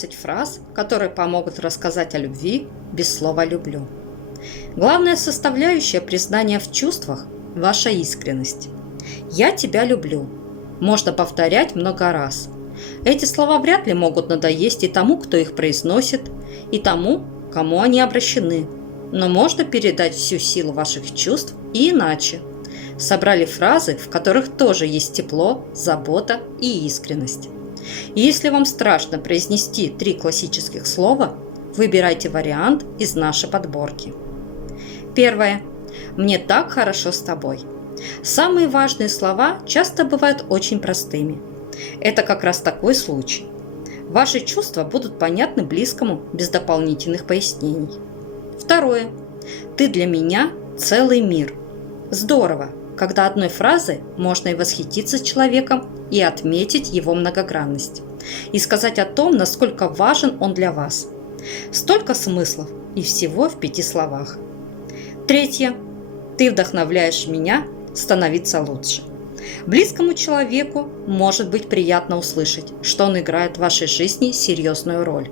15 фраз, которые помогут рассказать о любви без слова «люблю». Главная составляющая признания в чувствах – ваша искренность. «Я тебя люблю» можно повторять много раз. Эти слова вряд ли могут надоесть и тому, кто их произносит, и тому, кому они обращены. Но можно передать всю силу ваших чувств и иначе. Собрали фразы, в которых тоже есть тепло, забота и искренность. И если вам страшно произнести 3 классических слова, выбирайте вариант из нашей подборки. Первое. «Мне так хорошо с тобой». Самые важные слова часто бывают очень простыми. Это как раз такой случай. Ваши чувства будут понятны близкому без дополнительных пояснений. Второе. «Ты для меня целый мир». Здорово, когда одной фразой можно и восхититься человеком, и отметить его многогранность, и сказать о том, насколько важен он для вас. Столько смыслов, и всего в 5 словах. Третье. «Ты вдохновляешь меня становиться лучше». Близкому человеку может быть приятно услышать, что он играет в вашей жизни серьезную роль.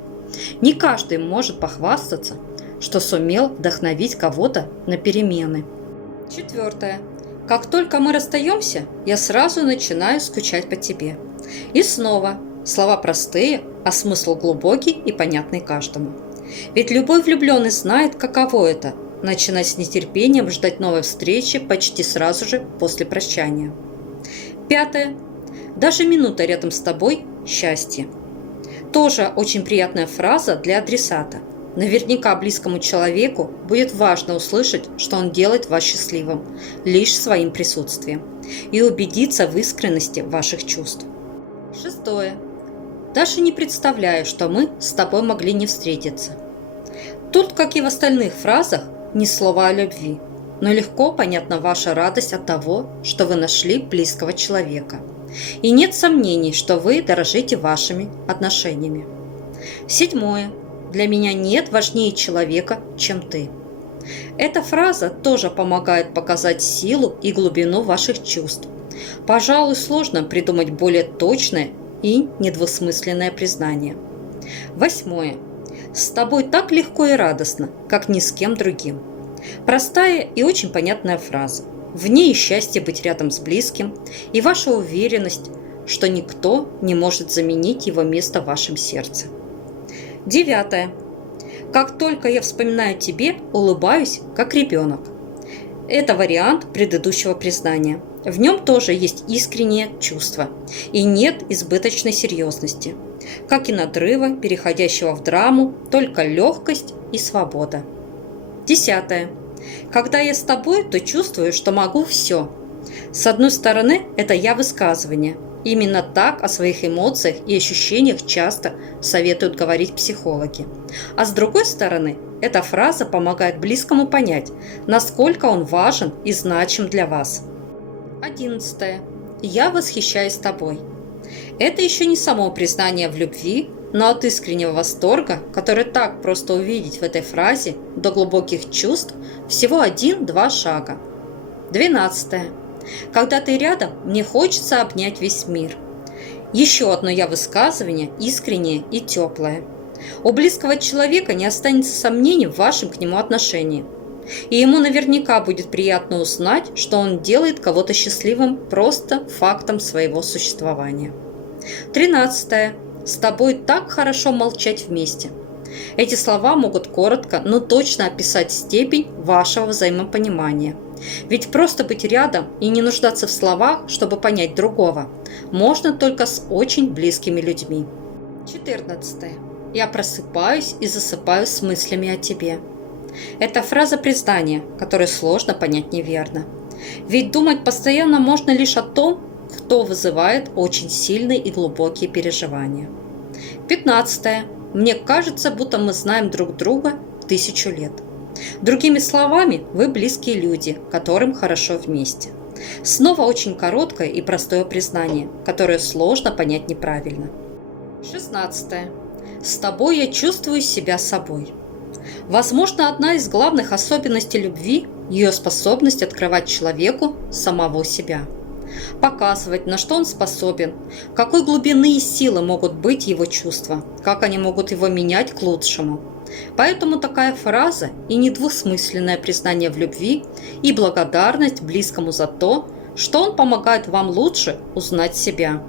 Не каждый может похвастаться, что сумел вдохновить кого-то на перемены. Четвертое. «Как только мы расстаемся, я сразу начинаю скучать по тебе». И снова слова простые, а смысл глубокий и понятный каждому. Ведь любой влюбленный знает, каково это – начинать с нетерпением ждать новой встречи почти сразу же после прощания. Пятое. «Даже минута рядом с тобой – счастье». Тоже очень приятная фраза для адресата. Наверняка близкому человеку будет важно услышать, что он делает вас счастливым лишь своим присутствием, и убедиться в искренности ваших чувств. Шестое. «Даже не представляю, что мы с тобой могли не встретиться». Тут, как и в остальных фразах, ни слова о любви, но легко понятна ваша радость от того, что вы нашли близкого человека. И нет сомнений, что вы дорожите вашими отношениями. Седьмое. «Для меня нет важнее человека, чем ты». Эта фраза тоже помогает показать силу и глубину ваших чувств. Пожалуй, сложно придумать более точное и недвусмысленное признание. Восьмое. «С тобой так легко и радостно, как ни с кем другим». Простая и очень понятная фраза. В ней счастье быть рядом с близким и ваша уверенность, что никто не может заменить его место в вашем сердце. Девятое. «Как только я вспоминаю тебе, улыбаюсь, как ребенок». Это вариант предыдущего признания. В нем тоже есть искреннее чувство и нет избыточной серьезности. Как и надрыва, переходящего в драму, только легкость и свобода. Десятое. «Когда я с тобой, то чувствую, что могу все». С одной стороны, это я-высказывание. Именно так о своих эмоциях и ощущениях часто советуют говорить психологи. А с другой стороны, эта фраза помогает близкому понять, насколько он важен и значим для вас. 11. «Я восхищаюсь тобой». Это еще не само признание в любви, но от искреннего восторга, который так просто увидеть в этой фразе, до глубоких чувств всего 1-2 шага. 12. «Когда ты рядом, мне хочется обнять весь мир». Еще одно я-высказывание, искреннее и теплое. У близкого человека не останется сомнений в вашем к нему отношении. И ему наверняка будет приятно узнать, что он делает кого-то счастливым просто фактом своего существования. 13. «С тобой так хорошо молчать вместе». Эти слова могут коротко, но точно описать степень вашего взаимопонимания. Ведь просто быть рядом и не нуждаться в словах, чтобы понять другого, можно только с очень близкими людьми. 14. «Я просыпаюсь и засыпаю с мыслями о тебе». Это фраза признания, которую сложно понять неверно. Ведь думать постоянно можно лишь о том, кто вызывает очень сильные и глубокие переживания. 15. «Мне кажется, будто мы знаем друг друга 1000 лет». Другими словами, вы близкие люди, которым хорошо вместе. Снова очень короткое и простое признание, которое сложно понять неправильно. 16. «С тобой я чувствую себя собой». Возможно, одна из главных особенностей любви – ее способность открывать человеку самого себя. показывать, на что он способен, какой глубины и силы могут быть его чувства, как они могут его менять к лучшему. Поэтому такая фраза и недвусмысленное признание в любви, и благодарность близкому за то, что он помогает вам лучше узнать себя.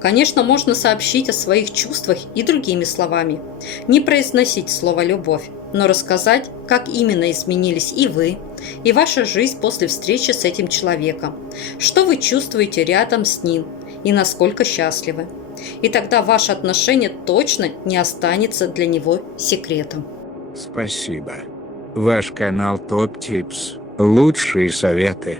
Конечно, можно сообщить о своих чувствах и другими словами, не произносить слово «любовь», но рассказать, как именно изменились и вы, и ваша жизнь после встречи с этим человеком, что вы чувствуете рядом с ним и насколько счастливы. И тогда ваше отношение точно не останется для него секретом. Спасибо. Ваш канал Топ Типс. Лучшие советы.